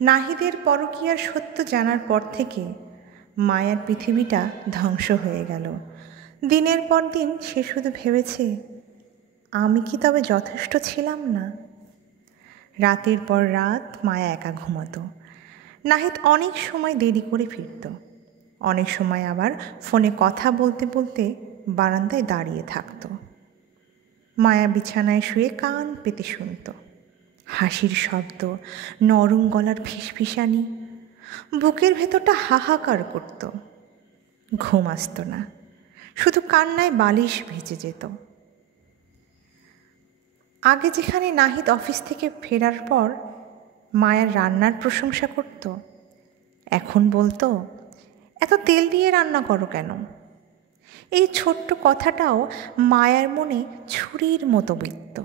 নাহিদের পরকীয়ার সত্য জানার পর থেকে মায়ার পৃথিবীটা ধ্বংস হয়ে গেল। দিনের পর দিন সে শুধু ভেবেছে, আমি কি তবে যথেষ্ট ছিলাম না? রাতের পর রাত মায়া একা ঘুমাতো। নাহিদ অনেক সময় দেরি করে ফিরত, অনেক সময় আবার ফোনে কথা বলতে বলতে বারান্দায় দাঁড়িয়ে থাকত। মায়া বিছানায় শুয়ে কান পেতে শুনত হাসির শব্দ, নরম গলার ফিসফিসানি। বুকের ভেতরটা হাহাকার করত। ঘুম আসত না, শুধু কান্নায় বালিশ ভিজে যেত। আগে যেখানে নাহিদ অফিস থেকে ফেরার পর মায়ার রান্নার প্রশংসা করত, এখন বলতো, এত তেল দিয়ে রান্না করো কেন? এই ছোট্ট কথাটাও মায়ার মনে ছুরির মতো বিঁধত।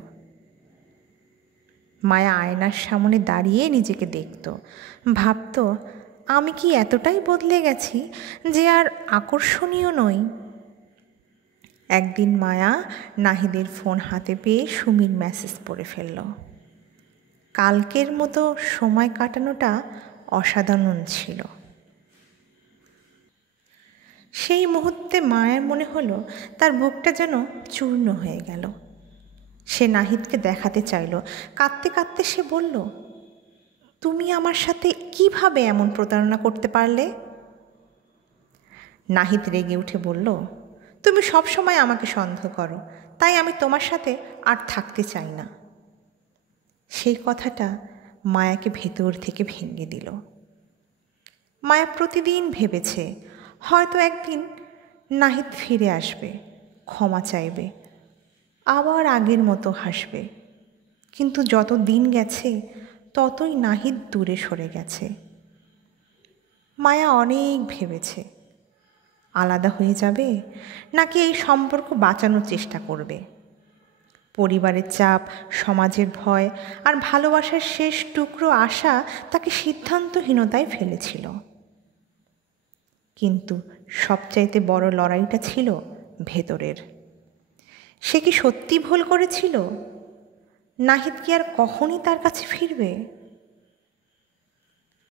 মায়া আয়নার সামনে দাঁড়িয়ে নিজেকে দেখত, ভাবত, আমি কি এতটাই বদলে গেছি যে আর আকর্ষণীয় নই? একদিন মায়া নাহিদের ফোন হাতে পেয়ে সুমির মেসেজ পড়ে ফেলল। কালকের মতো সময় কাটানোটা অসাধারণ ছিল। সেই মুহূর্তে মায়ের মনে হলো তার বুকটা যেন চূর্ণ হয়ে গেল। সে নাহিদকে দেখাতে চাইল। কাঁদতে কাঁদতে সে বলল, তুমি আমার সাথে কিভাবে এমন প্রতারণা করতে পারলে? নাহিদ রেগে উঠে বলল, তুমি সব সময় আমাকে সন্দেহ করো, তাই আমি তোমার সাথে আর থাকতে চাই না। সেই কথাটা মায়াকে ভেতর থেকে ভেঙে দিল। মায়া প্রতিদিন ভেবেছে, হয়তো একদিন নাহিদ ফিরে আসবে, ক্ষমা চাইবে, আবার আগের মতো হাসবে। কিন্তু যত দিন গেছে ততই নাহিদ দূরে সরে গেছে। মায়া অনেক ভেবেছে, আলাদা হয়ে যাবে নাকি এই সম্পর্ক বাঁচানোর চেষ্টা করবে। পরিবারের চাপ, সমাজের ভয় আর ভালোবাসার শেষ টুকরো আশা তাকে সিদ্ধান্তহীনতায় ফেলেছিল। কিন্তু সবচাইতে বড় লড়াইটা ছিল ভেতরের। সে কি সত্যি ভুল করেছিল? নাহিদ কি আর কখনই তার কাছে ফিরবে?